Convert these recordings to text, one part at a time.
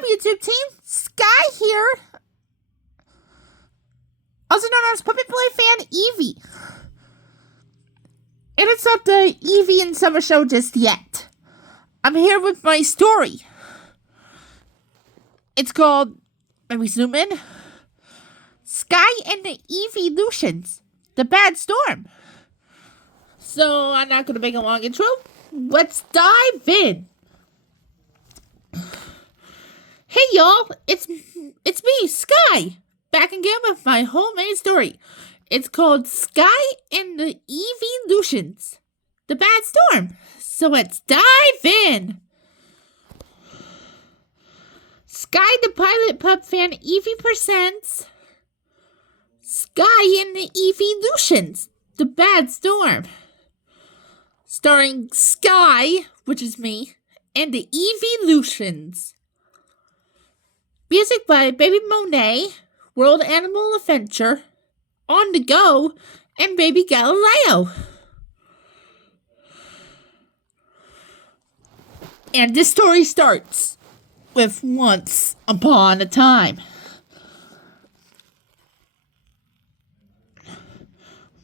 up, YouTube team? Skye here. Also known as Puppet Boy Fan Eevee. And it's not the Eevee and Summer show just yet. I'm here with my story. It's called, let me zoom in, Skye and the Eeveelutions, the Bad Storm. So I'm not going to make a long intro. Let's dive in. Hey y'all, it's me, Skye, back again with my homemade story. It's called Skye and the Eeveelutions, the Bad Storm. So let's dive in. Skye the Pilot Pup Fan Eevee presents Skye and the Eeveelutions, the Bad Storm. Starring Skye, which is me, and the Eeveelutions. Music by Baby Monet, World Animal Adventure, On the Go, and Baby Galileo. And this story starts with Once Upon a Time.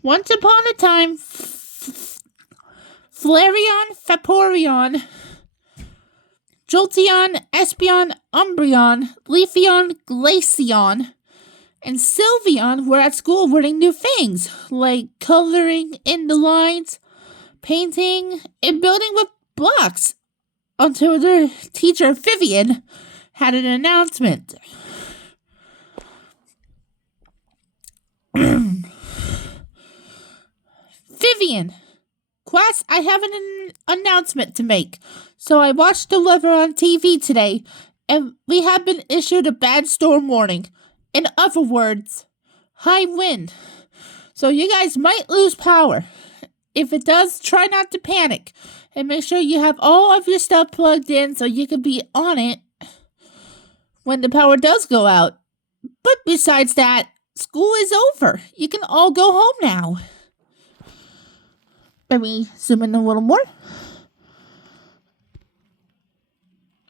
Once upon a time, Flareon, Vaporeon, Jolteon, Espeon, Umbreon, Leafeon, Glaceon, and Sylveon were at school learning new things, like coloring in the lines, painting, and building with blocks, until their teacher, Vivian, had an announcement. Vivian, class, I have an announcement to make. So I watched the weather on TV today, and we have been issued a bad storm warning. In other words, high wind. So you guys might lose power. If it does, try not to panic. And make sure you have all of your stuff plugged in so you can be on it when the power does go out. But besides that, school is over. You can all go home now. Let me zoom in a little more.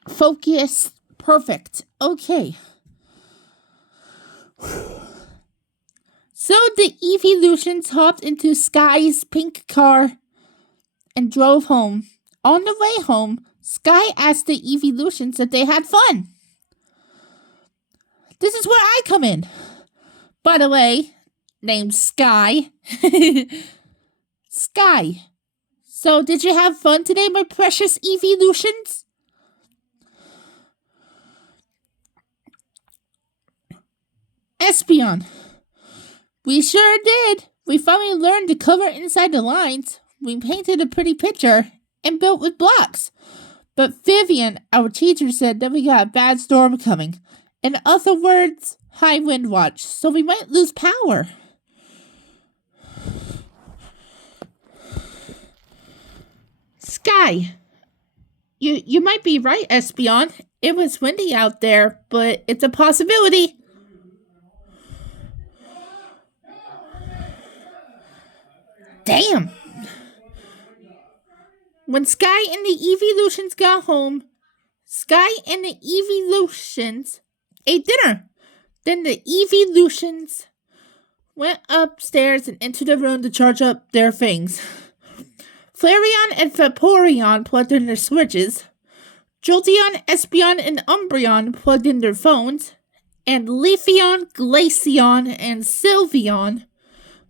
Focus. Perfect. Okay. So the Eeveelutions hopped into Skye's pink car and drove home. On the way home, Skye asked the Eeveelutions if they had fun. This is where I come in. By the way, named Skye. Skye. So did you have fun today, my precious Eeveelutions? Espeon. We sure did. We finally learned to color inside the lines. We painted a pretty picture and built with blocks. But Vivian, our teacher, said that we got a bad storm coming. In other words, high wind watch, so we might lose power. Skye. You might be right, Espeon. It was windy out there, but it's a possibility. Damn. When Skye and the Eeveelutions got home, Skye and the Eeveelutions ate dinner. Then the Eeveelutions went upstairs and into the room to charge up their things. Flareon and Vaporeon plugged in their switches. Jolteon, Espeon, and Umbreon plugged in their phones. And Leafeon, Glaceon, and Sylveon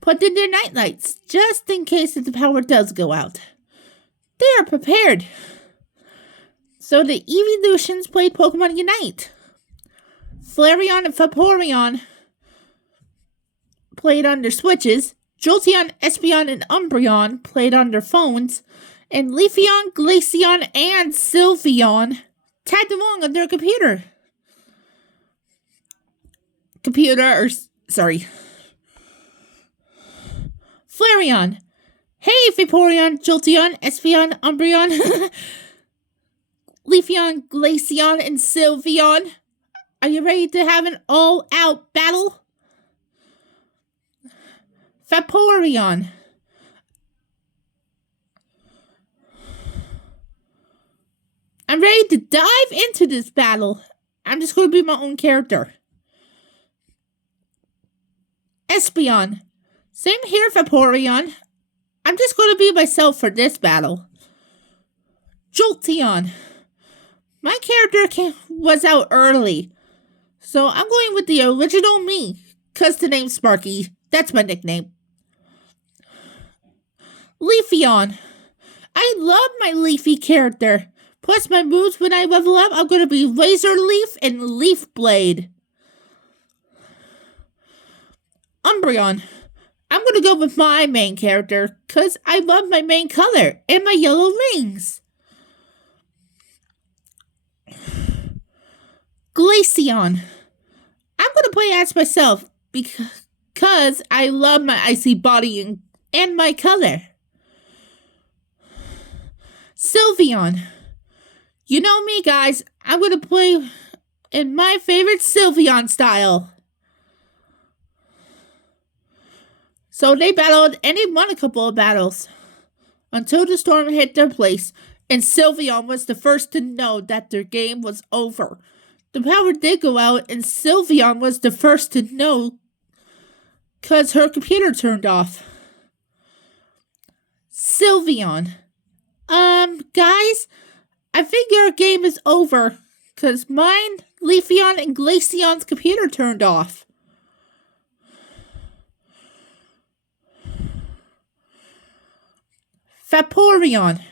plugged in their nightlights, just in case if the power does go out. They are prepared. So the Eeveelutions played Pokemon Unite. Flareon and Vaporeon played on their switches. Jolteon, Espeon, and Umbreon played on their phones. And Leafeon, Glaceon, and Sylveon tagged along on their computer. Flareon. Hey, Vaporeon, Jolteon, Espeon, Umbreon, Leafeon, Glaceon, and Sylveon. Are you ready to have an all-out battle? Vaporeon. I'm ready to dive into this battle. I'm just going to be my own character. Espeon. Same here, Vaporeon. I'm just going to be myself for this battle. Jolteon. My character was out early, so I'm going with the original me, cause the name's Sparky. That's my nickname. Leafeon. I love my Leafy character. Plus my moves when I level up, I'm going to be Laser Leaf and Leaf Blade. Umbreon. I'm going to go with my main character, cause I love my main color and my yellow rings. Glaceon. I'm going to play as myself because I love my icy body and my color. Sylveon. You know me, guys. I'm going to play in my favorite Sylveon style. So they battled and they won a couple of battles until the storm hit their place, and Sylveon was the first to know that their game was over. The power did go out, and Sylveon was the first to know because her computer turned off. Sylveon. Guys, I think your game is over because mine, Leafeon, and Glaceon's computer turned off. Vaporeon.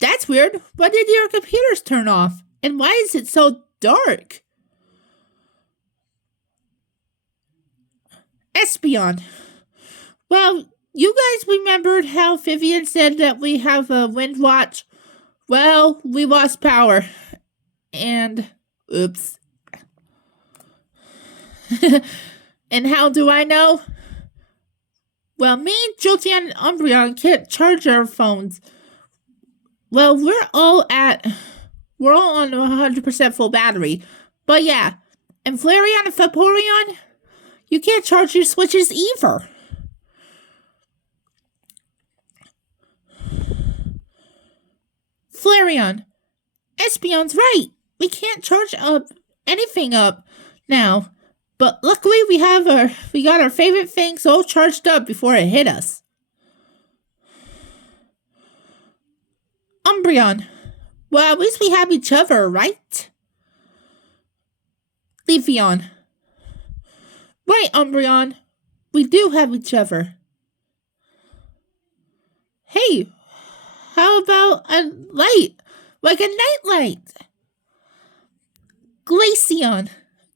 That's weird. Why did your computers turn off? And why is it so dark? Espeon. Well, you guys remembered how Vivian said that we have a wind watch? Well, we lost power. And, oops. And how do I know? Well, me, Jolteon, and Umbreon can't charge our phones. Well, we're all on 100% full battery. But yeah, and Flareon and Vaporeon, you can't charge your Switches either. Flareon. Espeon's right. We can't charge anything up now. But luckily we got our favorite things all charged up before it hit us. Umbreon. Well, at least we have each other, right? Leafeon. Right, Umbreon. We do have each other. Hey, how about a light? Like a nightlight? Glaceon.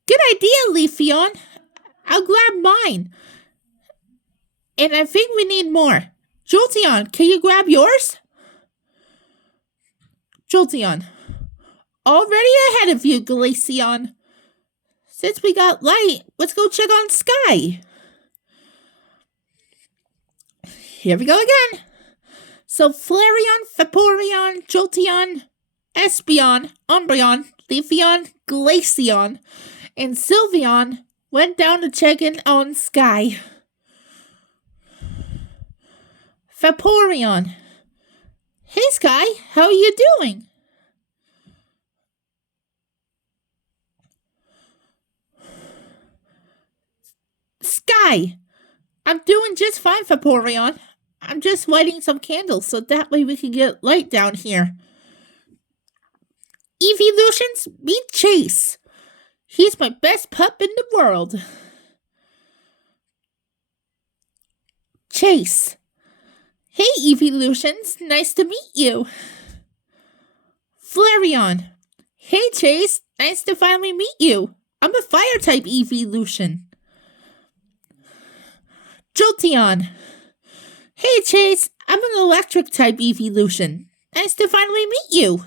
Good idea, Leafeon. I'll grab mine. And I think we need more. Jolteon, can you grab yours? Jolteon. Already ahead of you, Glaceon. Since we got light, let's go check on Skye. Here we go again. So Flareon, Vaporeon, Jolteon, Espeon, Umbreon, Leafeon, Glaceon, and Sylveon went down to check in on Skye. Vaporeon. Hey Skye, how are you doing? Skye. I'm doing just fine, Vaporeon. I'm just lighting some candles so that way we can get light down here. Eeveelutions, meet Chase. He's my best pup in the world. Chase. Hey, Eeveelutions, nice to meet you. Flareon. Hey, Chase, nice to finally meet you. I'm a fire-type Eeveelution. Jolteon. Hey, Chase, I'm an electric-type Eeveelution. Nice to finally meet you.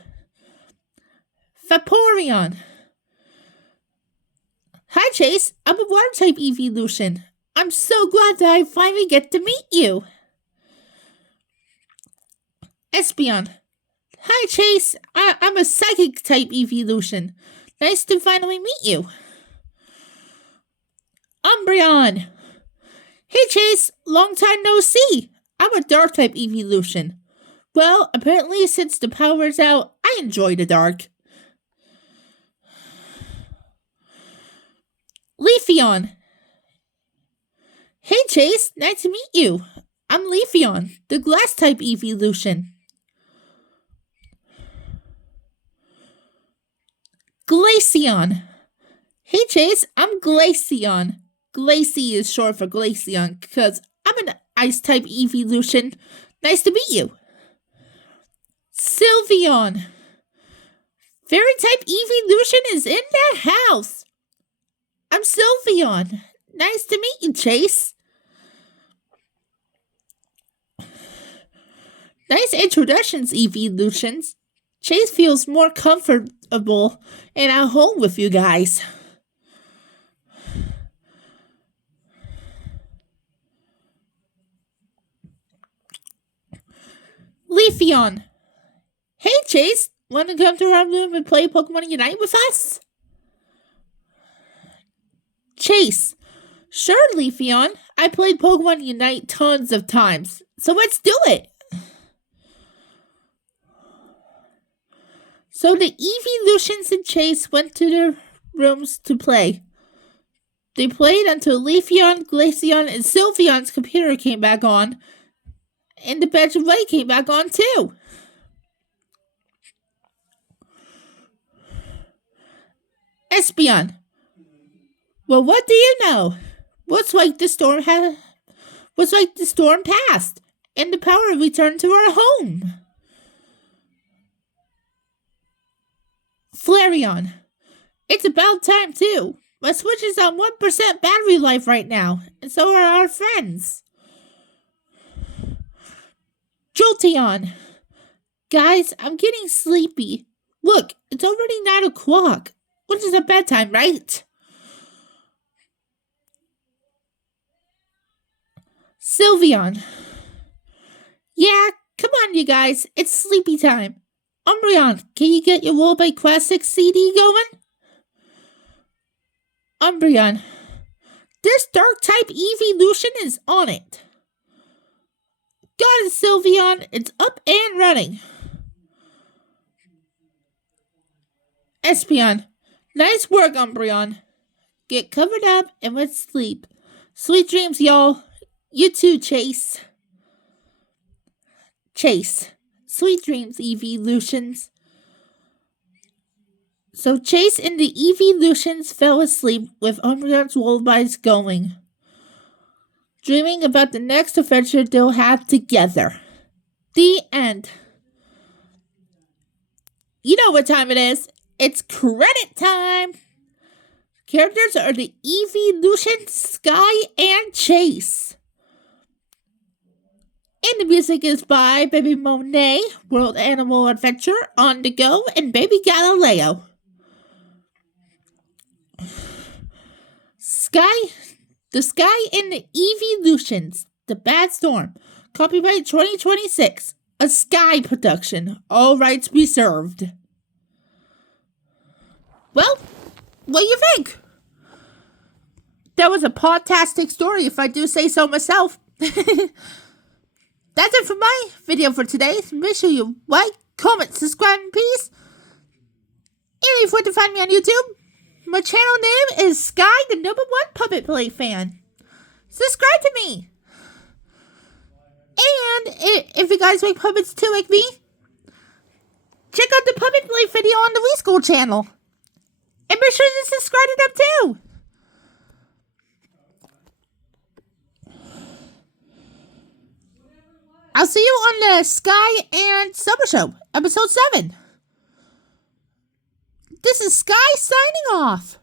Vaporeon. Hi, Chase. I'm a water-type Eeveelution. I'm so glad that I finally get to meet you. Espeon. Hi, Chase. I'm a psychic-type Eeveelution. Nice to finally meet you. Umbreon. Hey, Chase. Long time no see. I'm a dark-type Eeveelution. Well, apparently since the power's out, I enjoy the dark. Leafeon. Hey Chase, nice to meet you. I'm Leafeon, the glass type Eeveelution. Glaceon. Hey Chase, I'm Glaceon. Glacie is short for Glaceon because I'm an ice type Eeveelution. Nice to meet you. Sylveon. Fairy type Eeveelution is in the house. I'm Sylveon. Nice to meet you, Chase. Nice introductions, Eeveelutions. Chase feels more comfortable and at home with you guys. Leafeon. Hey Chase, want to come to our room and play Pokemon Unite with us? Chase. Sure, Leafeon. I played Pokemon Unite tons of times, so let's do it. So the Eeveelutions and Chase went to their rooms to play. They played until Leafeon, Glaceon, and Sylveon's computer came back on, and the Badge of Light came back on too. Espeon. Well, what do you know? Looks like the storm passed, and the power returned to our home. Flareon. It's about time too. My Switch is on 1% battery life right now, and so are our friends. Jolteon. Guys, I'm getting sleepy. Look, it's already 9 o'clock, which is a bedtime, right? Sylveon. Yeah, come on you guys, it's sleepy time. Umbreon, can you get your Lullaby Classic CD going? Umbreon. This Dark-type Eeveelution is on it. Got it, Sylveon. It's up and running. Espeon. Nice work, Umbreon. Get covered up and let's sleep. Sweet dreams, y'all. You too, Chase. Chase. Sweet dreams, Eeveelutions. So Chase and the Eeveelutions fell asleep with Umbreon's lullabies going, dreaming about the next adventure they'll have together. The end. You know what time it is. It's credit time. Characters are the Eeveelutions, Skye, and Chase. And the music is by Baby Monet, World Animal Adventure, On the Go, and Baby Galileo. The Skye and the Eeveelutions, The Bad Storm. Copyright 2026. A Skye production. All rights reserved. Well, what do you think? That was a podtastic story, if I do say so myself. That's it for my video for today. Make sure you like, comment, subscribe, and peace. And if you want to find me on YouTube, my channel name is Skye, the #1 Puppet Play fan. Subscribe to me. And if you guys make puppets too like me, check out the Puppet Play video on the Reschool channel. And make sure you subscribe to them too. I'll see you on the Skye and Summer Show, episode 7. This is Skye signing off.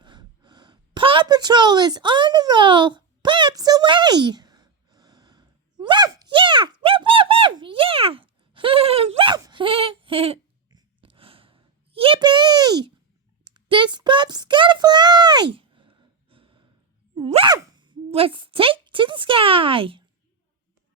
Paw Patrol is on the roll. Pups away. Ruff, yeah. Ruff, ruff, ruff, yeah. Ruff. Yippee. This pup's gotta fly. Ruff. Let's take to the sky.